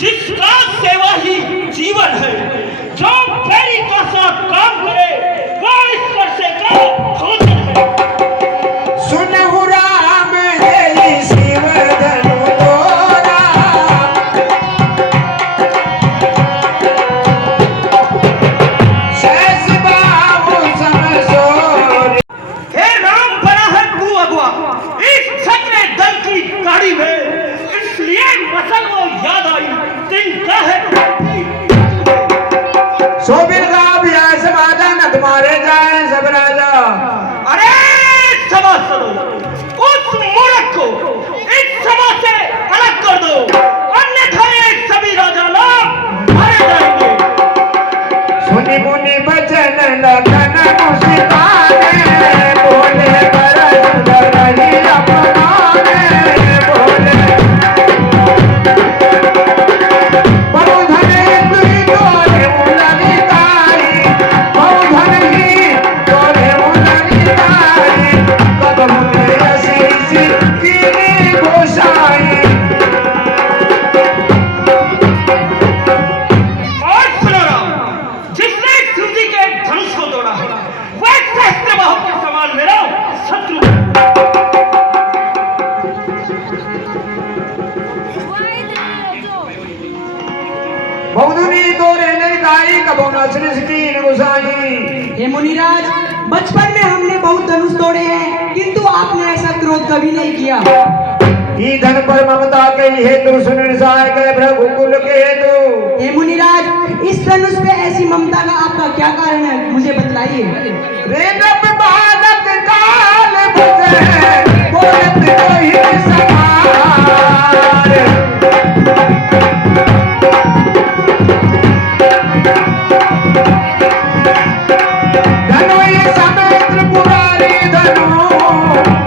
जिसका सेवा ही जीवन है, जो बैरी का साथ काम करे वो ईश्वर से का भोजन है। सुनहु राम देई शिव धनु तोरा, सहस बाहु समसोर। हे राम बड़ा है तू अगुआ इस छतरे दल की गाड़ी में, इसलिए मसल वो याद आई दिन का है सोबिर का अभ्यास बाजा न तुम्हारे जाए सब राजा। अरे सभा सुनो, उस मूर्ख को इस सभा से अलग कर दो, अन्यथा ये सभी राजा लोग मारे जाएंगे। सुनी मुनि बचन लगन मुस्काने, बोले बरस रही अपनाने, बोले बहुधन तुई तोरे मुलरी ताई, बहुधन ही तोरे मुलरी ताई, कदम में असीस कीनी गोसाई। और सुनो राम, जिसने सूजी के धनुष को तोड़ा है वह सहस्त्रबाहु के समान मेरा शत्रु है। बहुधुनी तोरे नहीं ताई, कबो न सृष्टि गोसाई। हे मुनिराज, बचपन में हमने बहुत धनुष तोड़े हैं, किंतु आपने ऐसा क्रोध कभी नहीं किया। ई धन पर ममता के हेतु सुनिर्साय के रघुकुल के हेतु। हे मुनिराज, इस धनुष पे ऐसी ममता का आपका क्या कारण है, मुझे बतलाइए। रेणुक बालक काल बसे, बोलत कोई समार। धनु ये समुद्र पुरारी धनु,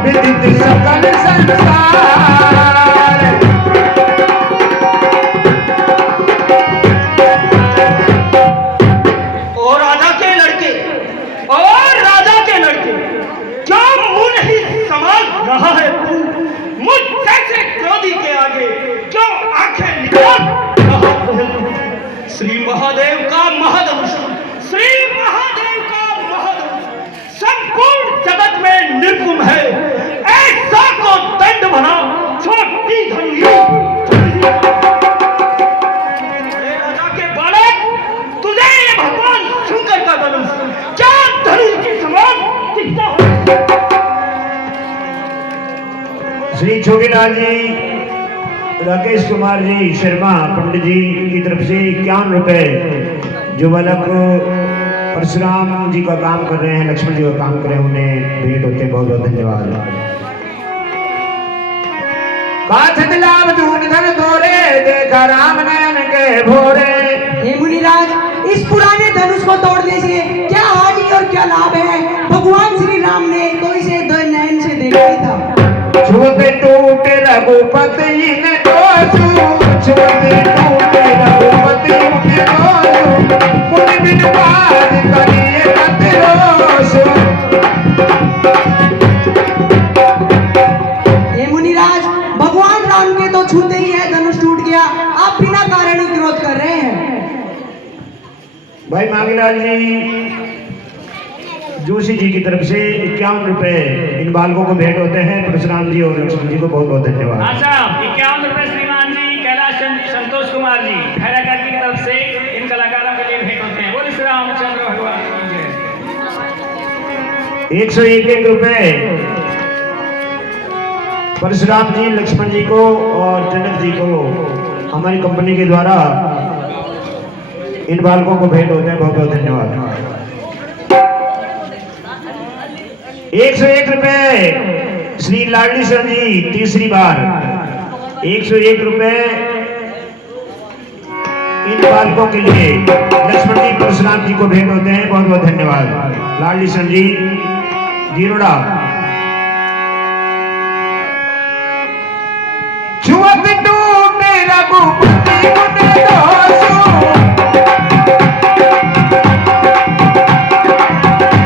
विदित सकल संसार। और राजा के लड़के, और राजा के लड़के, क्या मुंह नहीं संभाल रहा है तू? मुझ जैसे क्रोधी के आगे क्यों आंखें निकाल रहा है तू? श्री महादेव का महाधनुष, श्री महादेव का महाधनुष संपूर्ण जगत में निर्गुण है। ऐसा को दंड बना छोटी धनुष। अरे राजा के बालक, तुझे ये भगवान शंकर का धनुष क्या धनुष के समान दिखता है? श्री छोगीलाल जी, राकेश कुमार जी शर्मा पंडित जी की तरफ से 51 रुपए जो बालक परशुराम जी का काम कर रहे हैं, लक्ष्मण जी का काम कर रहे हैं, उन्हें भेंट होते हैं। बहुत बहुत धन्यवाद। काछत लाभ दून धन तोरे, देखा राम नयन के भोरे। हे मुनिराज, इस पुराने धनुष को तोड़ने से क्या हानि और क्या लाभ है? भगवान श्री राम ने तो इसे दो नयन से देखा ही था। छूते टूटे रघुपति ने दोषु, छूते टूटे रघुपति ने दोषु, मुनि बिन बात करिए मत रोषु। हे मुनिराज, भगवान राम के तो छूते ही है धनुष टूट गया, आप बिना कारण ही क्रोध कर रहे हैं। भाई मांगीलाल जी जोशी जी की तरफ से 51 रुपए इन बालकों को भेंट होते हैं। परशुराम जी और लक्ष्मण जी को बहुत बहुत धन्यवाद। हाँ साहब, 51 रुपए श्रीमान जी कैलाश चंद्र संतोष कुमार जी खैरागढ़ की तरफ से इन कलाकारों के लिए भेंट होते हैं। बोले श्री रामचंद्र भगवान की जय। 101 रुपए परशुराम जी, लक्ष्मण जी को और जनक जी को हमारी कंपनी के द्वारा इन बालकों को भेंट होते हैं। बहुत बहुत धन्यवाद। 101 रुपए श्री लाडली सर जी तीसरी बार, 101 रुपए इन बालकों के लिए लक्ष्मण जी परशुराम जी को भेंट होते हैं। बहुत बहुत धन्यवाद। लाडली सर जी जीरोड़ा। छुअत टूटे रघुपति मुनि दोषु,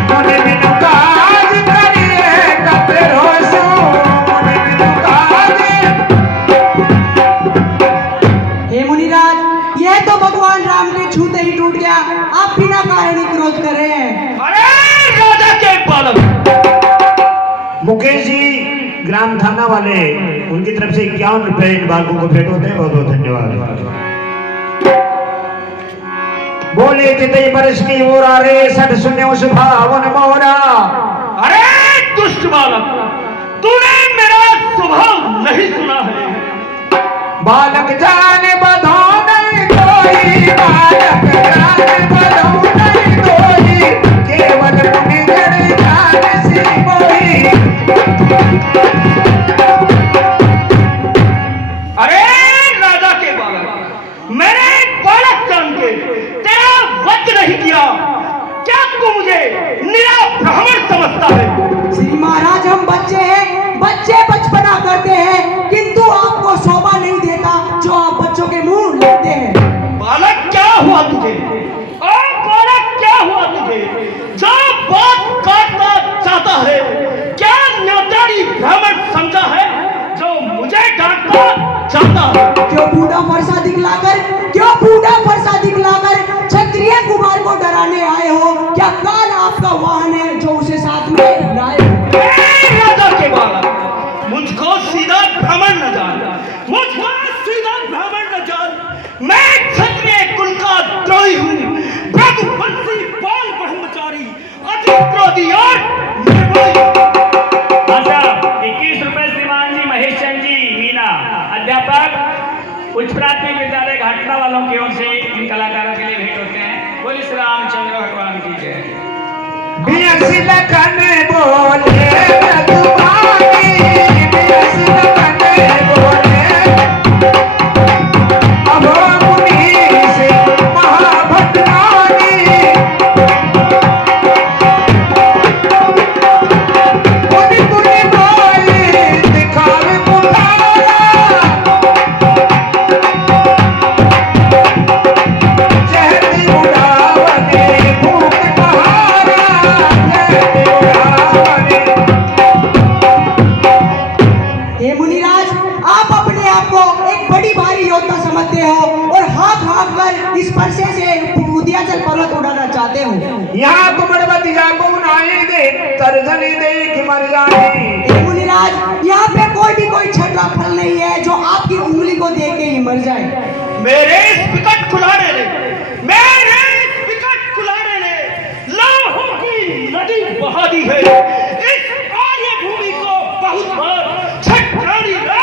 मुनि बिनु काज करिए कत रोषु, मुनि बिनु काज। हे मुनिराज, छूते ही टूट गया। आप बिना कारण ही क्रोध कर रहे हैं। अरे राजा के बालक, मुकेश जी ग्राम थाना वाले, उनकी तरफ से 51 रुपए इन बालकों को भेंट होते हैं। बहुत बहुत धन्यवाद। बोले जितई बरस की ओर आ रे सठ सुने उस भावन मोरा। अरे दुष्ट बालक, तूने मेरा स्वभाव नहीं सुना है। बालक जाने बधो नहीं कोई, बालक जाने बधो नहीं कोई, केवल मुनि जड़ जान सी कोई। अरे राजा के बालक, मैंने बालक जान के तेरा वध नहीं किया। क्या तू मुझे निरा ब्राह्मण समझता है? श्री महाराज, हम बच्चे हैं, बच्चे बचपना करते हैं, किंतु आपको शोभा नहीं देता जो आप बच्चों के मुंह लगते हैं। बालक क्या हुआ तुझे? और बालक क्या हुआ तुझे जो बात काटना चाहता है? क्या न्योतारी ब्राह्मण समझा है जो मुझे डांटना चाहता है? क्यों बूढ़ा फरसा दिखलाकर, क्यों बूढ़ा फरसा दिखलाकर क्षत्रिय कुमार को डराने आए हो? क्या काल आपका वाहन है जो उसे साथ में लाए हो? राजा के बालक, मुझको सीधा ब्राह्मण न जान, मुझको सीधा ब्राह्मण न जान। मैं क्षत्रिय कुल का द्रोही हूँ, रघुवंशी बाल ब्रह्मचारी, अति क्रोधी और निर्मोही। अच्छा, 21 रुपए श्रीमान जी महेश चंद जी मीना, अध्यापक उच्च प्राथमिक विद्यालय घाटना वालों की ओर से इन कलाकारों के लिए भेंट होते हैं। बोलिए श्री रामचंद्र भगवान की जय। बियसी लखन बोले रघुरानी, बियसी लखन बोले, अब मुनि से महाभद्रानी। मुनि मुनि बोले दिखावे पुकारा, चहती उड़ावने भूख पहारा, चहती उड़ावने। हे मुनिराज, आप अपने आप को एक बड़ी भारी योद्धा समझते हो और हाथ हाथ कर इस फरसे से विंध्याचल पर्वत उड़ाना चाहते हो। यहाँ कुमड़वती जाको नाई दे तर्जनी दे कि मर जाए। हे मुनिराज, यहाँ पे कोई छठा फल नहीं है जो आपकी उंगली को देख के ही मर जाए। मेरे इस विकट कुल्हाड़े ने, मेरे इस विकट कुल्हाड़े ने लाखों की नदी बहा दी है। इस आर्य भूमि को बहुत बार छठरानी बना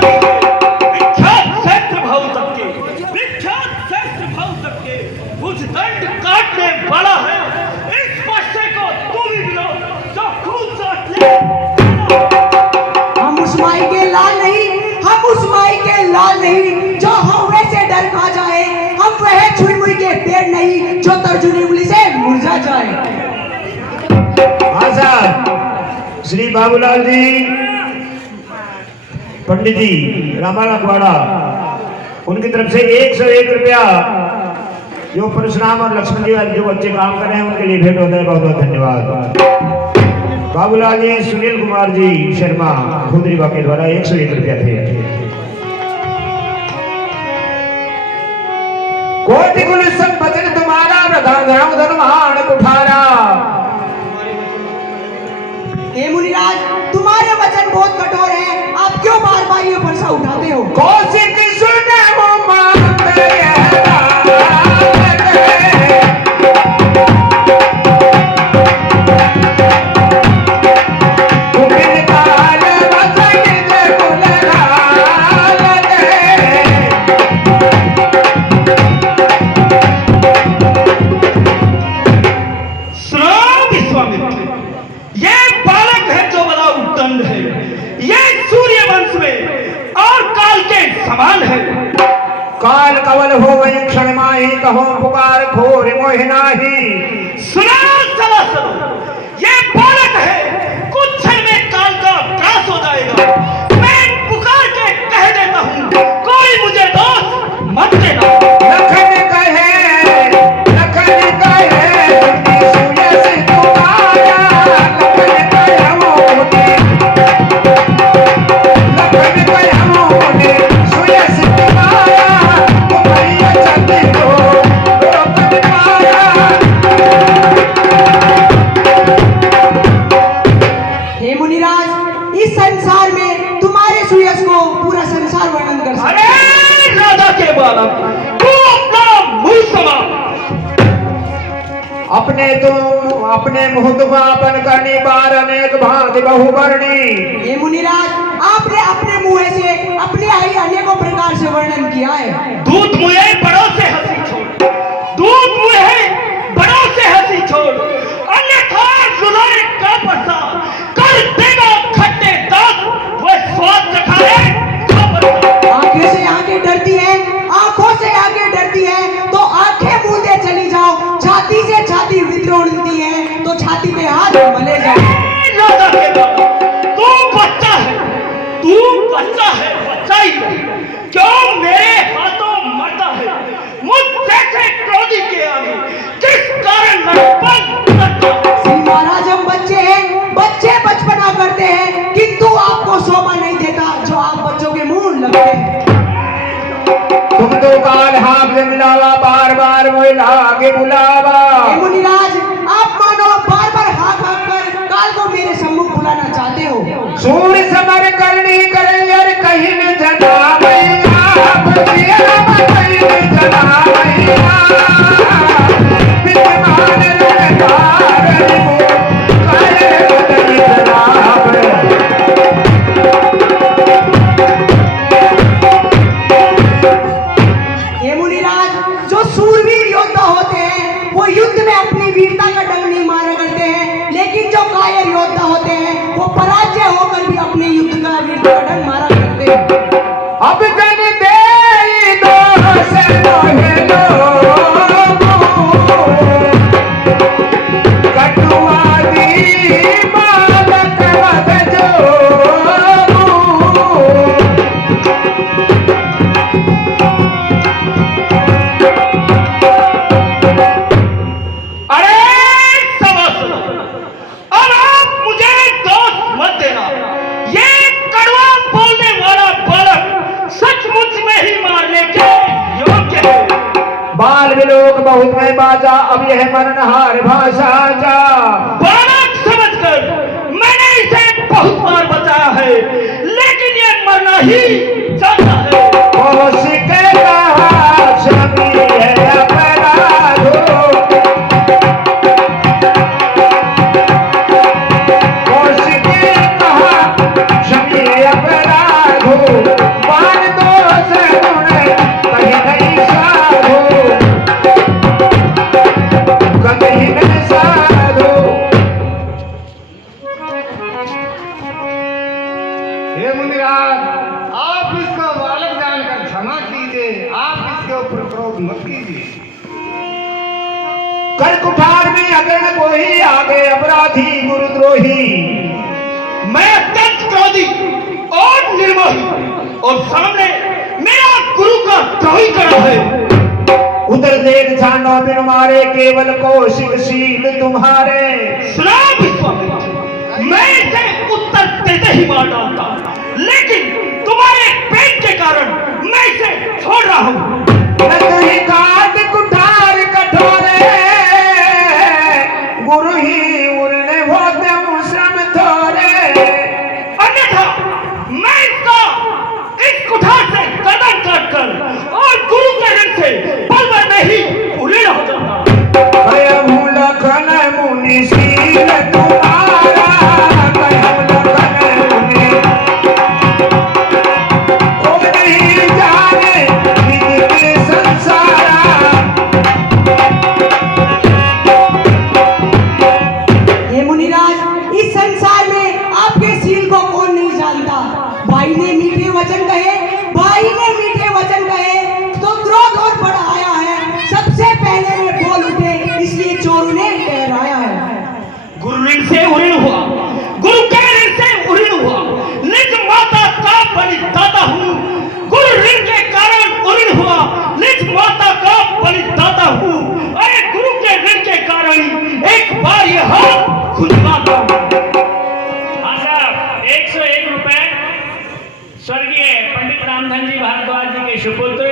दी है। विख्यात सहस्त्र भाव तक के, विख्यात सहस्त्र भाव तक के भुजदंड काटने वाला है। इस पश्चे को तू भी मिलो जो खून साथ ले। हम उस माई के लाल नहीं, हम उस माई के लाल नहीं जो हवे से डर खा जाए। हम वह छुई मुई के पेड़ नहीं जो तर्जुनी उंगली से मुरझा जाए। हाँ साहब, श्री बाबूलाल जी, पंडित जी रामाला वाड़ा, उनकी तरफ से 101 रुपया जो परशुराम और लक्ष्मण जी वाले जो बच्चे काम कर रहे हैं उनके लिए भेंट होता है। बहुत बहुत धन्यवाद। बाबूलाल जी, सुनील कुमार जी शर्मा खुदरीवा के द्वारा 101 रुपया थे। कोटि कुल सब बचन तुम्हारा, प्रधान धर्मान कुठारा। हे मुनिराज, तुम्हारे वचन बहुत कठोर हैं, आप क्यों बार बार ये फरसा उठाते हो? कौशिक सुने वो मानते समान है। काल कवल हो वही क्षण माही, कहो पुकार घोर मोह नाही। सुनो चलो सुनो, ये बालक है, कुछ क्षण में काल का त्रास हो जाएगा। मैं पुकार के कह देता हूँ, कोई मुझे दोष मत देना। लखन कहे सूर्य से तुम्हारा, लखन कहे मोने, लखन कहे मोने सूर्य से तुम्हारा, तुम्हारी चंदी को अपने मुहतवापन करनी बार अनेक भांति बहुवर्णी। हे मुनिराज, आपने अपने मुंह से अपने ही अनेकों प्रकार से वर्णन किया है। दूध मुहे बड़ों से हंसी छोड़, दूध मुहे बड़ों से हंसी छोड़, अन्यथा जुलाई का बरसा कर देगा खट्टे दांत, वह स्वाद चखाए का बरसा। आंखें से आंखें डरती है, आंखों से आंखें डरती है, तो आंखें मूंदे चली जाओ। छाती से छाती विद्रोहती है, तो छाती पे हाथ मले जाओ। राजा के बाबा, तू बच्चा है, तू बच्चा है, बच्चा ही नहीं। क्यों मेरे हाथों मरता है? मुझ जैसे क्रोधी के आगे किस कारण लड़पन करता? श्री महाराज, हम बच्चे हैं, बच्चे बचपना करते हैं, किंतु आपको शोभा नहीं देता जो आप बच्चों के मुंह लगते हैं। तुम तो काल हाथ में मिलावा, बार बार मोहिला आगे बुलावा। हे मुनिराज, आप मानो बार बार हाथ कर काल को मेरे सम्मुख बुलाना चाहते हो। सूर्य समर करनी कर कहीं न जना मैया, बुझिया कहीं न जना मैया, विद्यमान रणधार को काले बदली जनाब। हे मुनिराज, जो सूरवीर योद्धा होते हैं वो युद्ध में अपनी वीरता का डंग नहीं मारा करते हैं, लेकिन जो कायर योद्धा होते हैं वो पराजय होकर भी अपने युद्ध का वीरता का डंग मारा करते हैं। अब जन दे दो से मोहे लोगो, कटुआदी बालक वध जोगो। अरे समझ, अब आप मुझे दोष मत देना। ये कड़वा बोलने वाला बालक सचमुच में ही मारने के योग्य है। बाल विलोक बहुत में बाजा, अब यह मरणहार भाषा जा। बालक समझकर मैंने इसे बहुत बार बचाया है, लेकिन ये मरना ही चाहता है। कौशिक कहा सभी है अपराधो, कौशिक कहा सभी अपराधो, बाण दोष गुण कहीं नहीं साधो, कहीं नहीं साधो। हे मुनिराज, आप इसका बालक जानकर क्षमा कीजिए, आप इसके ऊपर क्रोध मत कीजिए। कर कुठार में अग्रण कोई आगे अपराधी गुरुद्रोही। मैं अत्यंत क्रोधी और निर्मोही, और सामने मेरा गुरु का द्रोही खड़ा है। उधर देख छानो बिन मारे, केवल कौशिक शील तुम्हारे। सुना विश्वामित्र, मैं इसे उत्तर देते ही मार डालता, लेकिन तुम्हारे पेट के कारण मैं इसे छोड़ रहा हूँ। ही काट कुठार कठोरे, गुरु ही उड़ने होते श्रम थोरे। अन्यथा मैं इसका इस कुठार से गर्दन काटकर और गुरु के ऋण से पल भर में ही उलीन हो जाता। कयहु लखन मुनि शील तुम्हारा, कयहु लखन मुनि को नहीं जाने विधि के संसारा। हे मुनिराज, इस संसार में आपके शील को कौन नहीं जानता। भाई ने मीठे वचन कहे, भाई ने मीठे वचन कहे तो क्रोध और बढ़ाया है। सबसे पहले वे बोल उठे, इसलिए चोर ने ठहराया है। गुरु ऋण से उऋण हुआ, गुरु के ऋण से उऋण हुआ, निज माता का बलिदाता हूँ। गुरु ऋण के कारण उऋण हुआ, निज माता का बलिदाता हूँ। अरे गुरु के ऋण के कारण एक बार यह हाथ खुजवाता हूँ। हाँ साहब, 101 रुपए स्वर्गीय पंडित रामधन जी भारद्वाज जी के सुपुत्र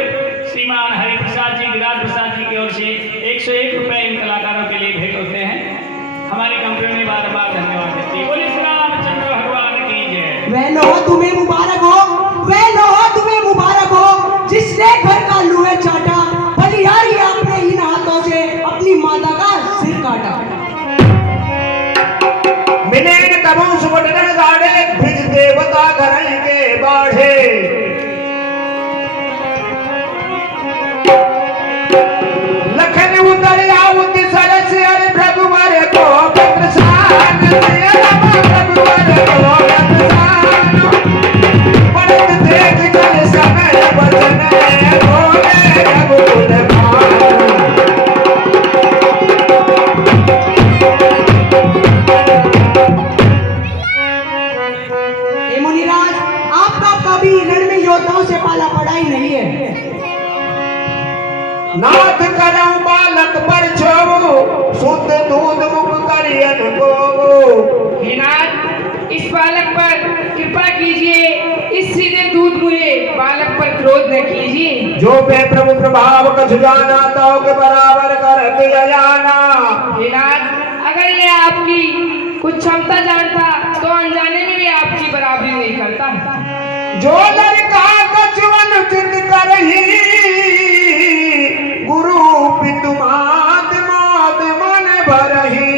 श्रीमान हरिप्रसाद जी, विराज प्रसाद जी की ओर से 101 रुपए इन कलाकारों के लिए भेंट होते हैं। हमारी कंपनी ने बार बार धन्यवाद देती है। बोलिए श्री रामचंद्र भगवान की जय। वह लोहा तुम्हें मुबारक हो, वह लोहा तुम्हें मुबारक हो जिसने घर का लूहे चाटा, बलिहारी आपने इन हाथों से अपनी माता का सिर काटा। हे मुनिराज, आपका कभी रण में योद्धाओं से पाला पड़ा ही नहीं है। नाथ करम बालक पर छोड़ो शुद्ध दूध मुख करियन को। हे नाथ, इस बालक पर कृपा कीजिए, इस सीधे दूध मुझे बालक पर क्रोध न कीजिए। जो पे प्रभु प्रभाव कछ जाना तो के बराबर कर दिया जाना। हे नाथ, अगर ये आपकी कुछ क्षमता जानता तो अनजाने में भी आपकी बराबरी नहीं करता। जो लड़का कछुअन चित करही गुरु पितु मात मात मन भरही।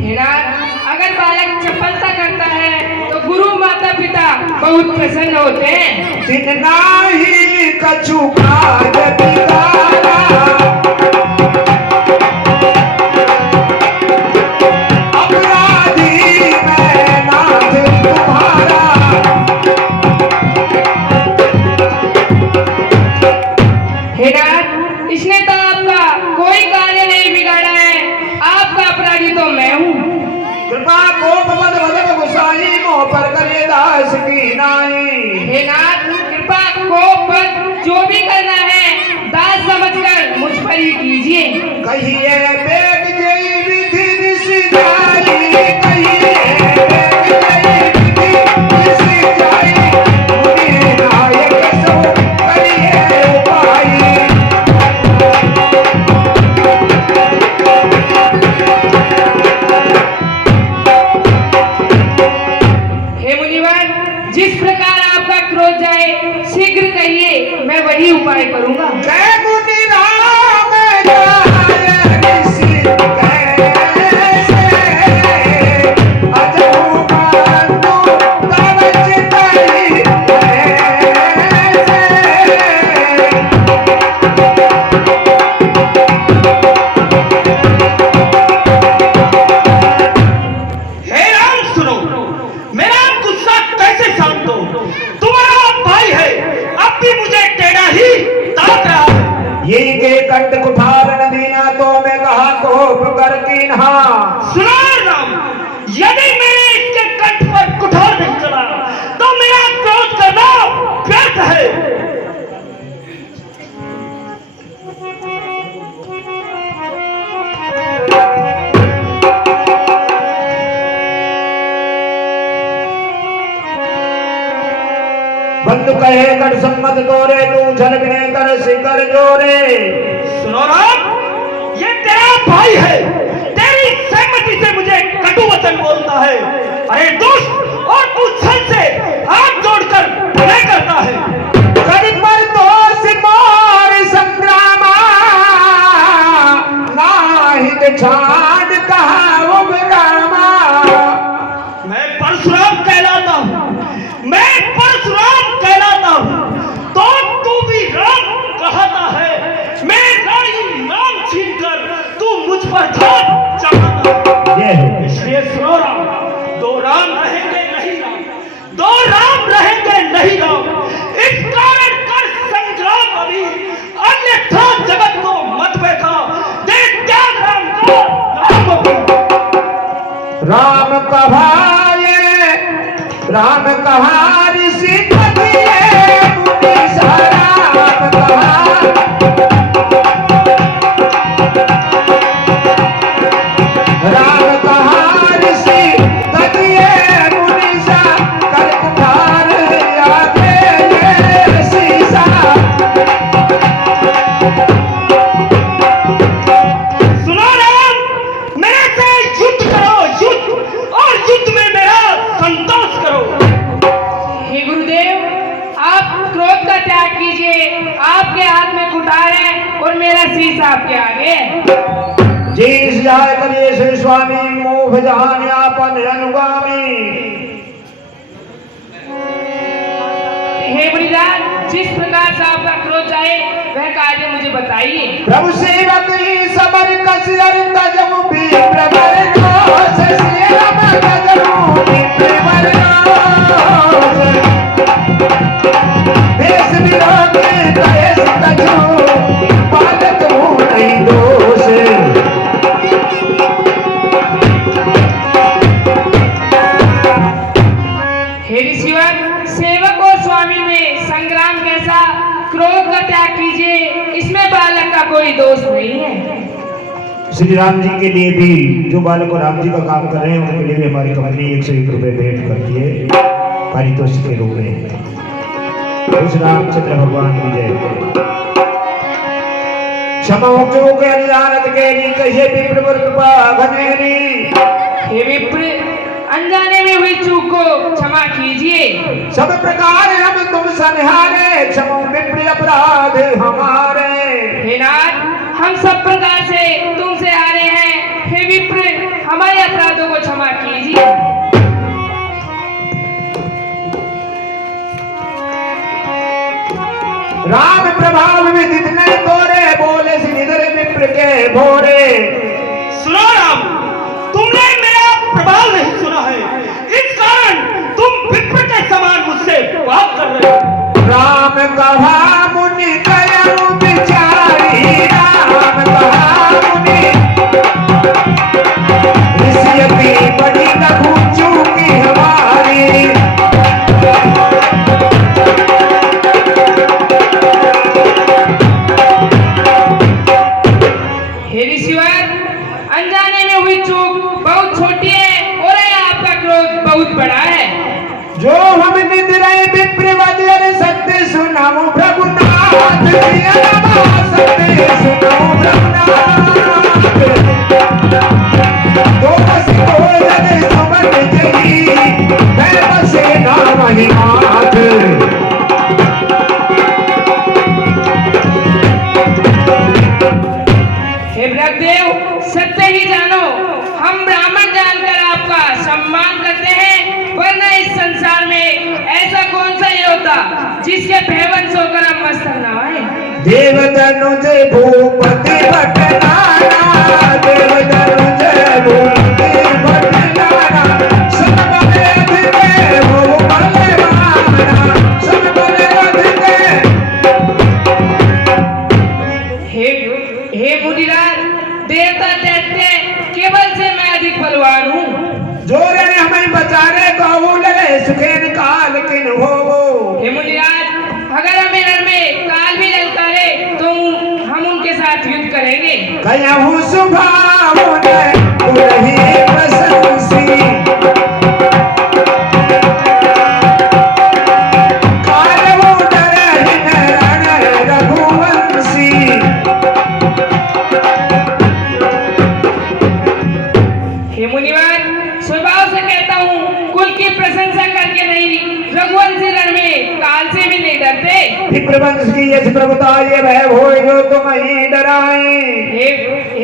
हे नाथ, अगर बालक चपलता करता है तो गुरु माता पिता बहुत प्रसन्न होते हैं। तिन नाही कछु काज बिगाड़ा अपराधी मैं नाथ तुम्हारा। हे नाथ, इसने तो आपका कोई कार्य नहीं बिगाड़ा है, आपका अपराधी तो मैं हूँ। कृपा कोप मद मद गुसाई मोह पर करे दास की नाई। हे नाथ, कृपा को पर जो भी करना है दास समझकर मुझ पर ही कीजिए। कहिए बेग जई विधि निसिजाई कहिए बेग जई विधि निसिजाई मुनि नायक सो करिए उपाय। हे मुनिवर, जिस प्रकार आपका क्रोध जाए शीघ्र कहिए, मैं वही उपाय करूंगा। जय मुनि राम जाय ऋषि कैसे अजहु बंधु तव चितई ऐसे। हे राम सुनो, मेरा गुस्सा कैसे शांत हो? तुम्हारा भाई है, अब भी मुझे टेढ़ा ही ताक रहा है। यही के कंठ कुठार न दीना तो मैं कहा कोप कर कीन्हा। सुनो राम, यदि मैंने इसके कंठ पर कुठार नहीं चला तो मेरा क्रोध करना व्यर्थ है। बंधु कहे कर सम्मत तोरे तू झलकने कर शिकर जोरे। सुनो राम, ये तेरा भाई है, तेरी सहमति से मुझे कटु वचन बोलता है। अरे दुष्ट, और तू छल से हाथ जोड़कर विनय करता है। कर पर दोष मोर संग्रामा नाहित छाड़ कहा उबरामा। मैं परशुराम कहलाता हूँ, मैं परशुराम कहलाता हूँ, तो तू भी राम कहता है। मैं रानी नाम छीनकर तू मुझ पर धाक चढ़ाता है। इसलिए सुनो राम, दो राम रहेंगे नहीं राम, दो राम रहेंगे नहीं राम। इस कारण कर संग्राम अभी, अन्यथा जगत को मत बैठा दे त्याग राम को नाम अभी। राम कहाए राम कहा ऋषि कहिए मुनि सारा राम कहा। राम कहा ऋषि कहिए मुनि सा कर कुठार आगे ये शीशा। सुनो राम, मेरे से युद्ध करो, युद्ध, और युद्ध में मेरा संतोष करो। हे गुरुदेव, आप क्रोध का त्याग कीजिए, आपके हाथ में कुठार है और मेरा शीश आपके आगे है। जिस जाय करिए श्री स्वामी मोह जहान आपन अनुगामी। हे मुनिराज, जिस प्रकार से आपका क्रोध जाए वह कार्य मुझे बताइए। प्रभु सेवक ही सबर कस अर तजमु भी प्रबर दोष से रम कोई दोष नहीं है। श्री राम जी के लिए भी जो बालक और राम जी का काम कर रहे हैं उनके लिए भी हमारी कंपनी 101 रुपए भेंट करती है पारितोषिक के रूप में। उस रामचंद्र भगवान की जय। क्षमा जो के अनजानत के नी कहिए विप्र कृपा घनेरी। हे विप्र, अनजाने में हुई चूक को क्षमा कीजिए। सब प्रकार हम तुम सनिहारे क्षमा विप्र अपराध हमारे। हे नाथ, हम सब प्रकार से तुमसे आ रहे हैं। हे विप्र, हमारे अपराधों को क्षमा कीजिए। राम प्रभाव विदित नहीं तोरे बोले श्रीधर विप्र के भोरे। सुनो राम, तुमने मेरा प्रभाव नहीं सुना है, इस कारण तुम विप्र के समान मुझसे बात कर रहे हो। राम कहा मुनि कयउ बिचारी। राम कहा मुनि ऋषि की बड़ी लघु चूकी हमारी। हे ऋषिवर, अनजाने में हुई चूक बहुत छोटी है और आपका क्रोध बहुत बड़ा है। जो हम निद्रय विप्र वज्र सत्य सुनाऊं प्रभुनाथ। सत्य सुनाऊं प्रभुनाथ। तो बसी को जग सुमन जही मैं बसे नाम ही नाथ। हे ब्रह्मदेव, सत्य ही जानो, हम ब्राह्मण जानकर आपका सम्मान करते हैं, वरना इस संसार में ऐसा कौन सा योद्धा जिसके भयवंश होकर हम मस्तक न आए। देव तनुज भूपति भटनाना। देव तनुज भूपति भटनाना। सब बले अधिके हो बलवाना। सब बले अधिके। हे मुनिराज, देवता दैत्य केवल से मैं अधिक बलवान हूँ। जोरे ने हमें बचा रे कहू लगे सुखे काल किन हो। हे मुनिराज, अगर हमें रण में काल भी ललकारे तो हम उनके साथ युद्ध करेंगे। कहूँ सुभाव ने तुरही प्रशंसी। कालू डरहिन रण रघुवंशी। हे मुनिवर, स्वभाव से कहता हूँ, कुल की प्रशंसा करके नहीं, रघुवंशी रण में काल से भी नहीं डरते। विप्रवंश की यश प्रभुता ये भय हो जो तुम ही डराए। हे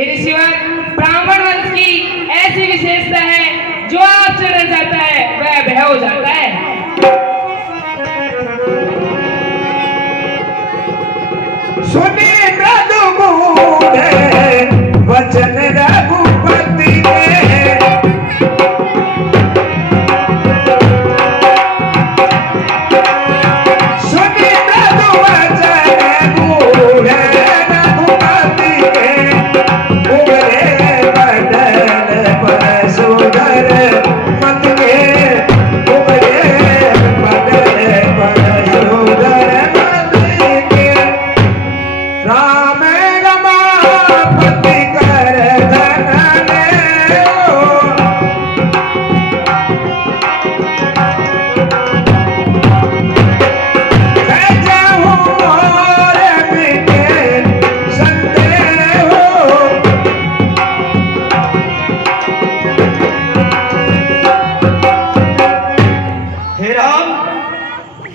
ऋषिवर, ब्राह्मण वंश की ऐसी विशेषता है, जो आपसे डर जाता है वह भय हो जाता है। सुनी मृदु गूढ़ वचन रघुपति के। सुनी मृदु वचन गूढ़ रघुपति के। उगरे बदन पर सुधर मत के। उगरे बदन पर सुधर मत के। राम रमापति कर धन ले ओ। जय जाहू और मिटे संदेह हो। हे राम,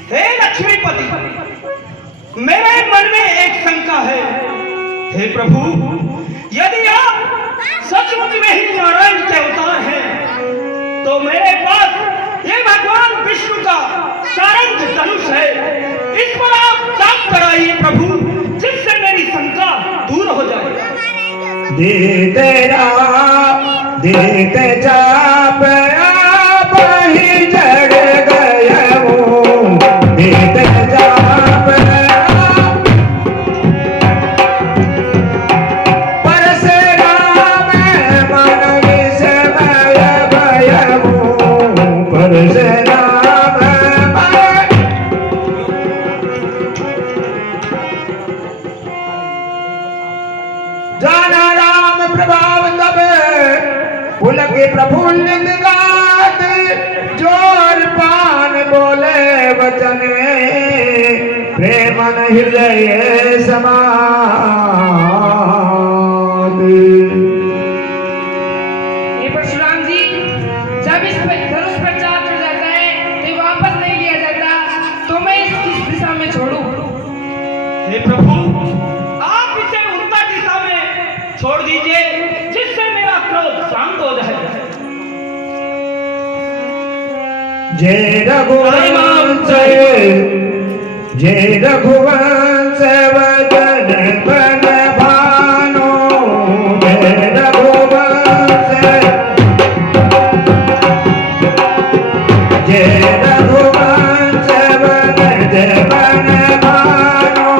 हे लक्ष्मीपति, मेरे मन में एक शंका है। हे प्रभु, यदि आप सचमुच में ही नारायण के अवतार हैं, तो मेरे पास ये भगवान विष्णु का सारंग धनुष है। इस पर आप जाप कराइए प्रभु, जिससे मेरी शंका दूर हो जाए। देते जाप आप ही जड़ गए हूँ। देते जाप परशुराम मन विषमय भय हूँ। परशुराम जाना राम प्रभाव तब पुलक प्रफुल्लित गात जोर पान बोले वचन प्रेमन हृदय समाद। ये परशुराम जी, जब इस पर धनुष पर चाल चढ़ जाता है तो ये वापस नहीं लिया जाता, तो मैं इस किस दिशा में छोड़ूं? हे प्रभु, आप इसे उत्तर दिशा में छोड़ दीजिए, जिससे मेरा क्रोध शांत हो जाए। जय रघुवंश जय रघुवंश वदन बन भानो जय रघुवंश जय रघुवंश वदन बन भानो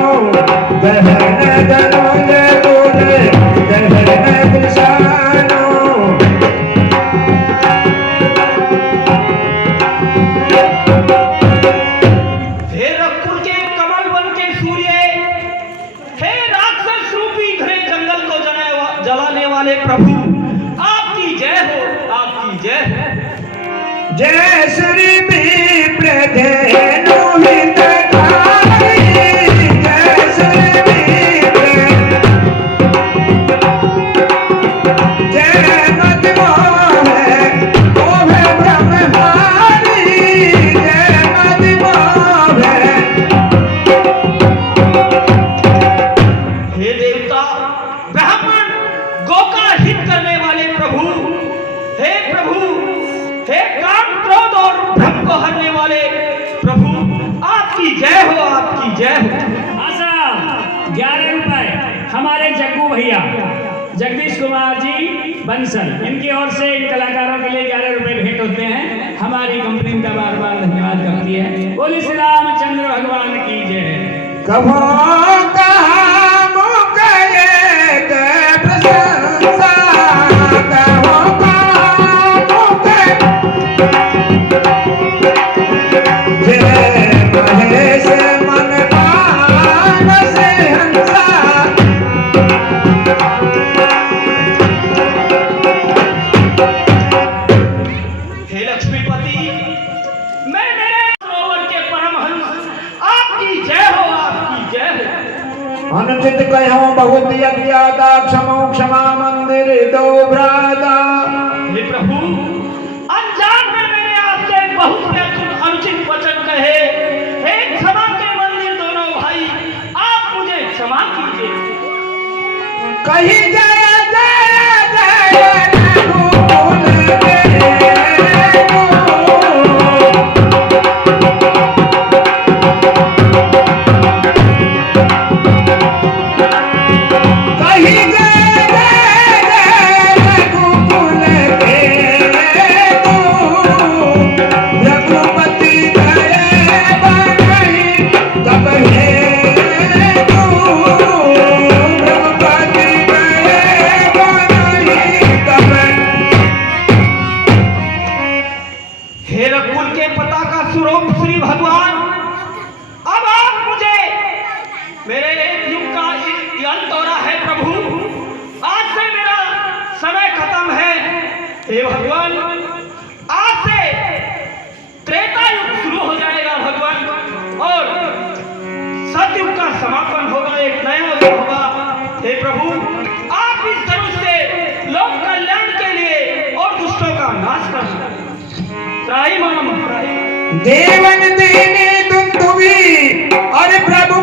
गहन धनुज गुण गहन विषानो। हे रघुकुल के कमल वन के सूर्य, हे राक्षस रूपी घने जंगल को जलाने वाले प्रभु, आपकी जय हो, आपकी जय हो। जय श्री विप्रधेनु हितकारी जय श्री विप्र जय मति मोहे मोहे ब्रह्महारी जय मति मोहे। हे देवता ब्राह्मण गो का हित करने वाले प्रभु, हे प्रभु, हे काम क्रोध और भ्रम को हरने वाले प्रभु, आपकी जय हो, आपकी जय हो। आशा 11 रुपए हमारे जग्गू भैया जगदीश कुमार जी बंसल, इनकी ओर से इन कलाकारों के लिए 11 रुपए भेंट होते हैं। हमारी कंपनी इनका बार बार धन्यवाद करती है। बोलिए श्री रामचंद्र भगवान की जय। कभो कहा मुख एक प्रशंसा कहो कहा मुख जय महेश मन मानस हंसा। हे लक्ष्मीपति, मैं मेरे सरोवर के परमहंस, आपकी जय हो, आपकी जय हो। अनुचित कहो बहुत यज्ञाता क्षमो क्षमा मंदिर दो भ्राता। हे प्रभु, अनजान में मैंने आपसे बहुत से अनुचित वचन कहे। हे क्षमा के मंदिर दोनों भाई, आप मुझे क्षमा कीजिए। कही जय जय जय रघुकुल देव। कही जय जय जय रघुकुल देव। रघुपति दया बनहि तब हे तू। रघुपति दया बनहि तब। हे रघुकुल के पताका स्वरूप श्री भगवान, अब आप मुझे मेरे एक युग का अंत हो रहा है प्रभु। आज से मेरा समय खत्म है। हे भगवान, आज से त्रेता युग शुरू हो जाएगा भगवान, और सतयुग का समापन होगा, एक नया युग होगा। हे प्रभु, आप इस धनुष से लोक कल्याण के लिए और दुष्टों का नाश कर त्राही माम त्राही। देवन दीनी तुम तुम्ही और प्रभु